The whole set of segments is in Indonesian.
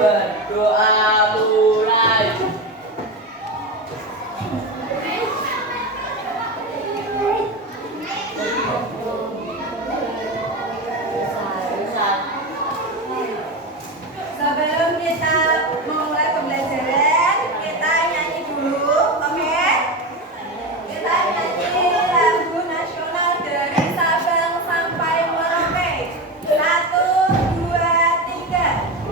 Berdoa mulai. Sebelum kita memulai pembelajaran, kita nyanyi dulu, oke? Kita nyanyi lagu nasional dari Sabang sampai Merauke. 1, 2, 3.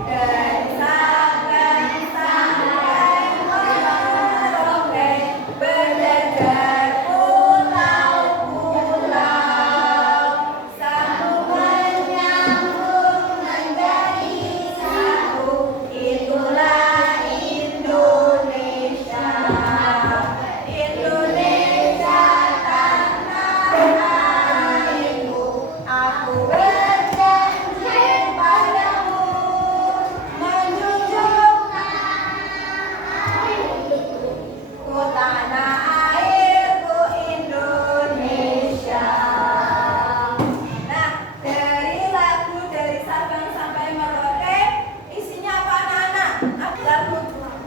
Dari Sabang sampai Merauke, berjejer pulau-pulau, sambungan nyambung menjadi satu. Itulah Indonesia. Indonesia tanah airku. Aku berjanji padamu menjunjung ku tanah airku Indonesia. Nah, dari lagu dari Sabang sampai Merauke, isinya apa anak-anak? Lagu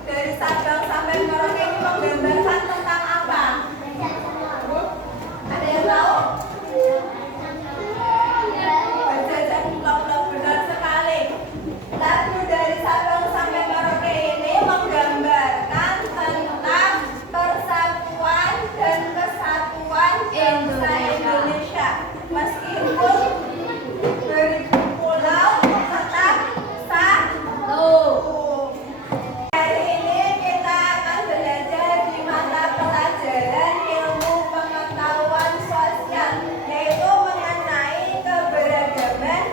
dari Sabang sampai Merauke ini menggambarkan tentang apa? Ada yang tahu? Berjajar pulau-pulau, benar sekali. Lagu dari Sabang sampai Merauke ini menggambarkan tentang persatuan dan kesatuan bangsa Indonesia. Meskipun beribu pulau tetap satu. Hari ini kita akan belajar di mata pelajaran ilmu pengetahuan sosial, yaitu mengenai keberagaman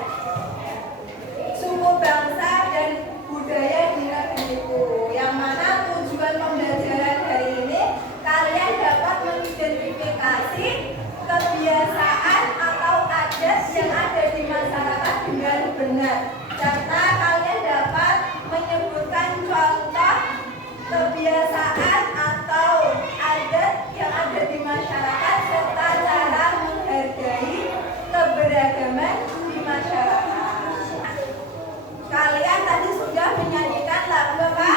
suku bangsa dan budaya di negeriku. Yang mana tujuan pembelajaran hari ini, kalian dapat mengidentifikasi kebiasaan atau adat yang ada di masyarakat dengan benar, serta kalian dapat menyebutkan contoh kebiasaan atau adat yang ada di masyarakat serta cara menghargai keberagaman di masyarakat. Kalian tadi sudah menyanyikan lagu apa?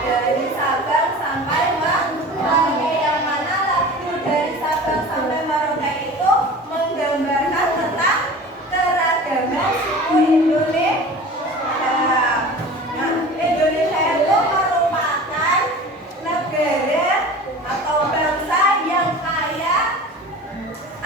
Dari Sabang sampai Merauke, yang mana lagu dari Sabang sampai Merauke itu menggambarkan tentang keragaman suku Indonesia. Nah, Indonesia itu merupakan negara atau bangsa yang kaya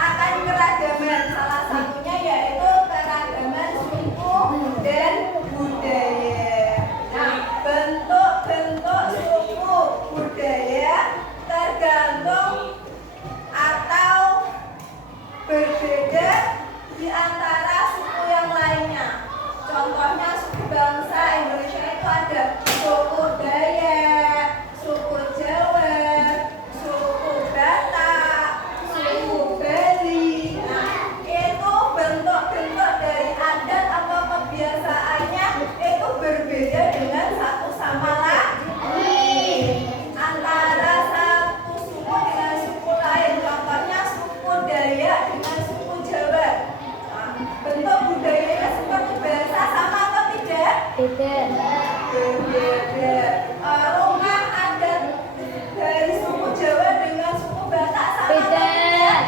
akan keragaman. Salah satunya yaitu keragaman suku dan budaya. Nah, bentuk-bentuk suku budaya tergantung atau berbeda di antara suku yang lainnya. Contohnya suku bangsa Indonesia itu ada suku Dayak, suku Jawa, suku Batak, suku Bali. Nah, itu bentuk-bentuk dari adat atau kebiasaannya itu berbeda dengan satu sama lain. Antara satu suku dengan suku lain, contohnya suku Dayak dengan suku Jawa. Nah, bentuk budayanya seperti bahasa sama atau tidak? Tidak. Berbeda. Rumah adat dari suku Jawa dengan suku Batak sama atau Beda. tidak?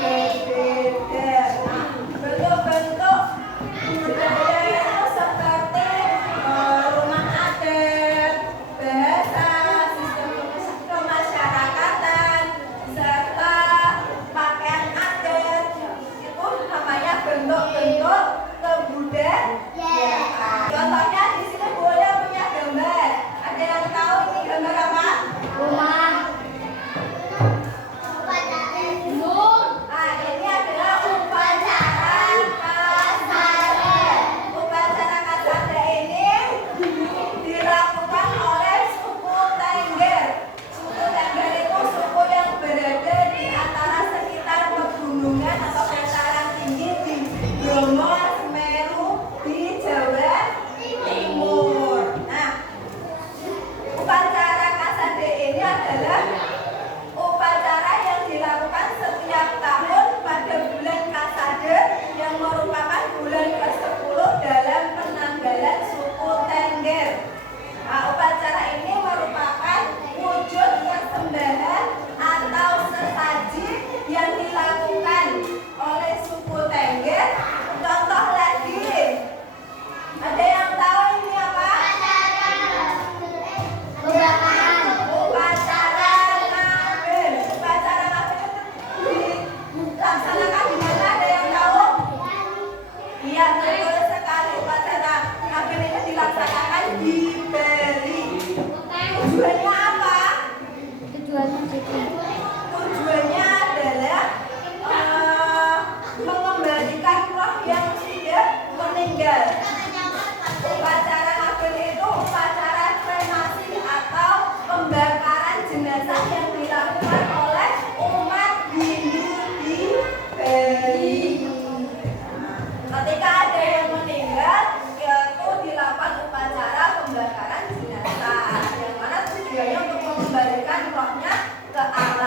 Berbeda. Nah, bentuk-bentuk budaya itu seperti rumah adat, bahasa, sistem kemasyarakatan, serta pakaian adat. Itu namanya bentuk-bentuk kebudayaan. Contohnya di sini boleh punya gambar. Ada yang tahu ini gambar apa? Rumah. Nah, ini adalah upacara kasada. Upacara kasada ini dilakukan oleh suku Tengger. Suku Tengger itu suku yang berada di antara sekitar pegunungan atau dataran tinggi di Bromo, Semeru, di Jawa Timur. Nah, upacara kasada ini adalah upacara yang dilakukan setiap tahun pada bulan Kasada yang merupakan bulan ke-10 dalam Iya, betul sekali. Upacara ngabin ini dilaksanakan di Bali. Tujuannya apa? Tujuannya gitu. Tujuannya adalah mengembalikan roh yang sudah meninggal. Upacara ngabin itu upacara kremasi atau pembakaran jenazah yang dilakukan oleh umat Hindu di Bali. Ketika ada yang meninggal, yaitu dilakukan upacara pembakaran jenazah, yang mana tujuannya untuk mengembalikan rohnya ke alam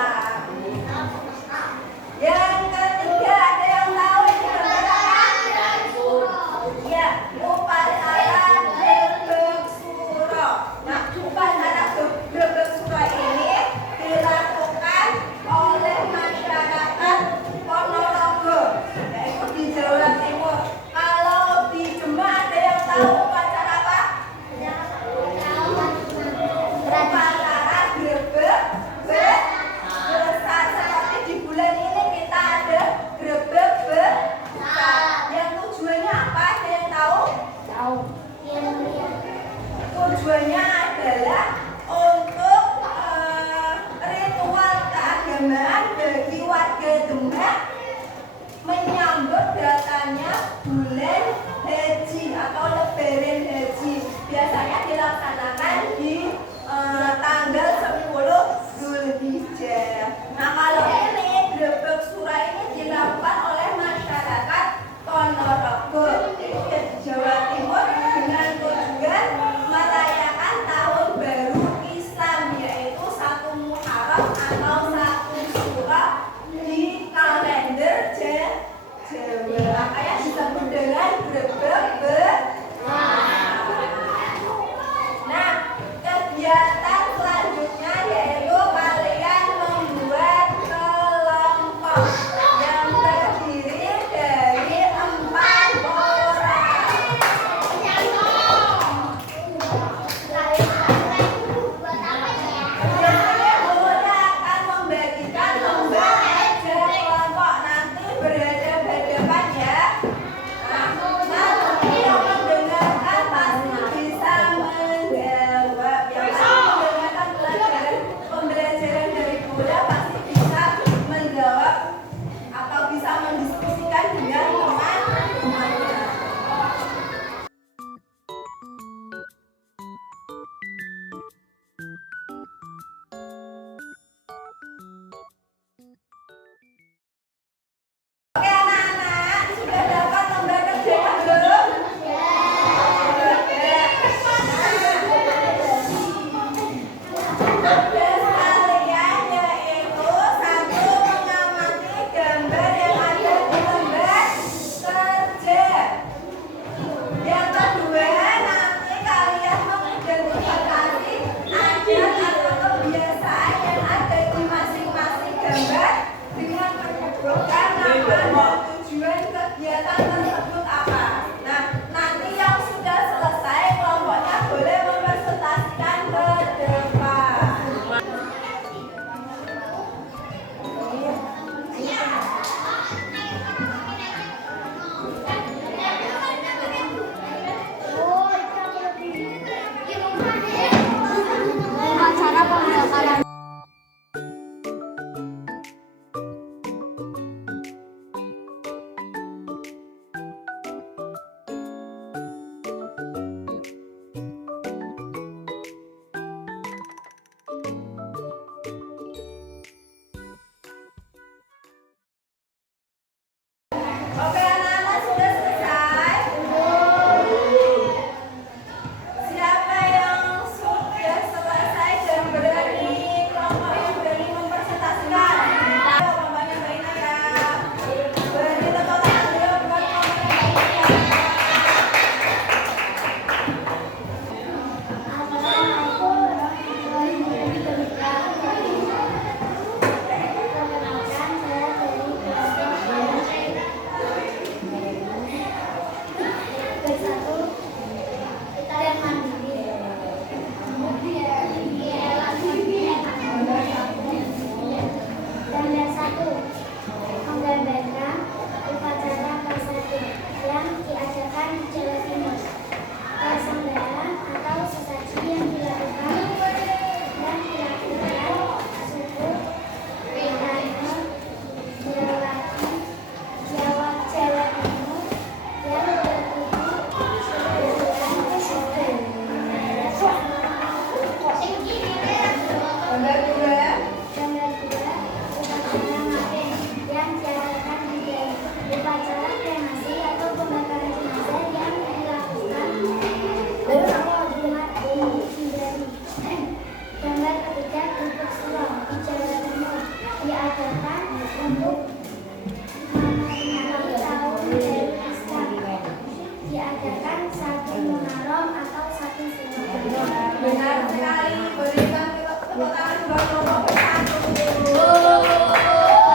diadakan satu Muharram atau satu Syawal. Benar sekali. Berikan tepuk tangan kelompok bersatu.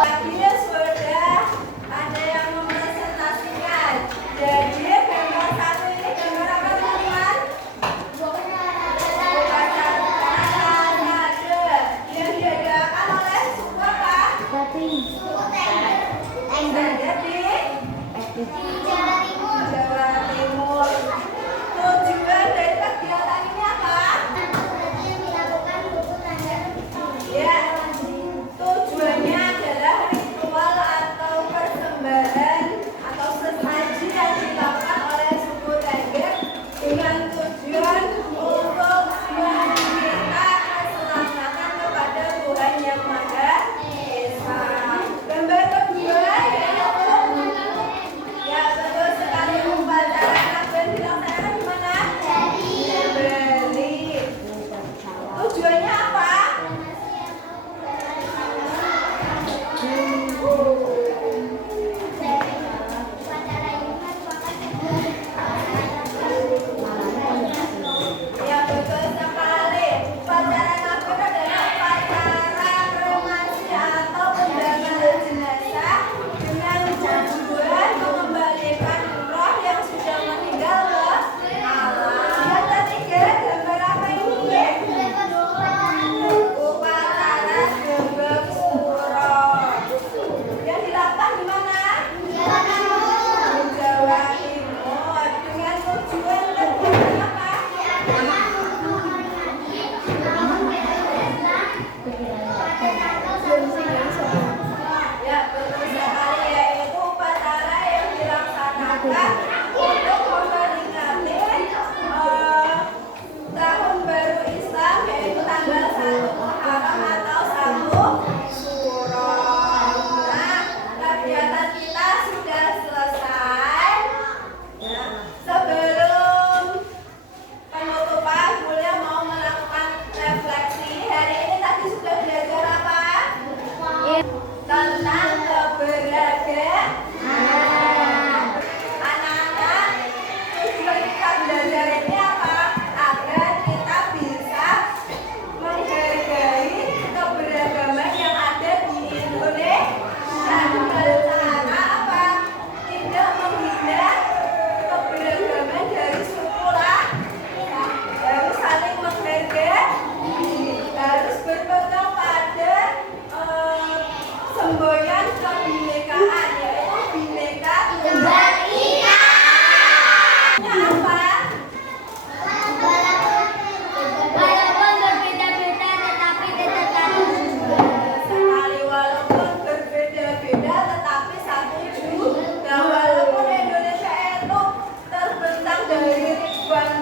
Tadi sudah ada yang mempresentasikan. Jadi gambar satu ini gambar apa teman-teman? Yang diadakan oleh suku apa? Jawa Timur. Tujuan dari kegiatan ini apa? Ya, tujuannya adalah ritual atau persembahan atau sesaji yang dilakukan oleh suku Tengger dengan tujuan untuk meminta keselamatan kepada Tuhan Yang Maha Esa. Gambar kedua yaitu ya betul sekali upacara Nakben dilaksanakan di mana? Di Bali. Tujuannya apa? Ya betul sekali. Upacara Nakben adalah upacara kremasi atau pembakaran jenazah dengan tujuan mengembalikan roh yang sudah meninggal ke alam. Yang ketiga, gambar apa ini? Upacara Gebek Suro. Yang dilakukan di mana? Di Jawa Timur. Dengan tujuan kegiatan apa? Ya betul sekali, yaitu upacara yang dilaksanakan untuk memperingati tahun baru Islam, yaitu tanggal 1 Muharram atau 1 Syuro. Nah, kegiatan kita sudah selesai. Ya, sebelum penutupan, Mulia mau melakukan refleksi. Hari ini tadi sudah belajar apa? Tentang keberadaan. Anak-anak, tujuan kita belajar ini apa? Agar kita bisa menghargai keberagaman yang ada di Indonesia dengan cara apa? Tidak menghina keberagaman dari suku lain. Harus saling menghargai, harus berpegang pada semboyan kebinekaan, yaitu Bhinneka Tunggal Ika. Apa? Walaupun berbeda-beda tetapi tetap satu. Sekali walaupun berbeda-beda tetapi satu juga. Walaupun Indonesia itu terbentang dari ribuan